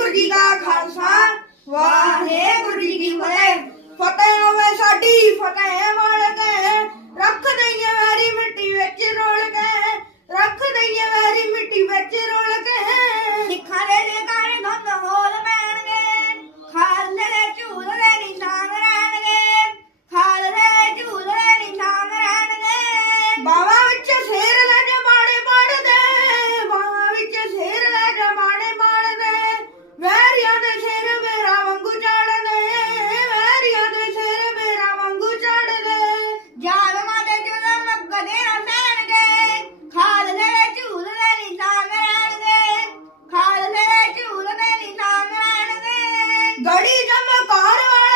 ਵਾਹਿਗੁਰੂ ਜੀ ਦਾ ਖਾਲਸਾ। ਵਾਹਿਗੁਰੂ ਜੀ ਕੀ ਫਤਿਹ। ਫਤਿਹ ਹੋਵੇ ਸਾਡੀ, ਫਤਿਹ ਵਾਲ ਕੇ ਰੱਖ ਦਈਏ ਵਾਰੀ ਮਿੱਟੀ ਵਿੱਚ ਰੋਲ ਕੇ। ਰੱਖ ਦਈਏ ਵਾਰੀ ਮਿੱਟੀ ਵਿੱਚ ਰੋਲ ਕੇ। ਸਿੱਖਾਂ ਦੇ ਜੇਕਾਰੇ ਗੰਦ ਹੋਲ ਮੈਣਗੇ ਖਾਲ ਦੇ ਝੂਲ ਦੇ ਨਿਸ਼ਾਨ ਰਹਿਣਗੇ। ਖਾਲ ਦੇ ਝੂਲ ਦੇ ਨਿਸ਼ਾਨ ਰਹਿਣਗੇ। ਬਾਵਾ ਵਿੱਚ கொடி நம்ம காரவாட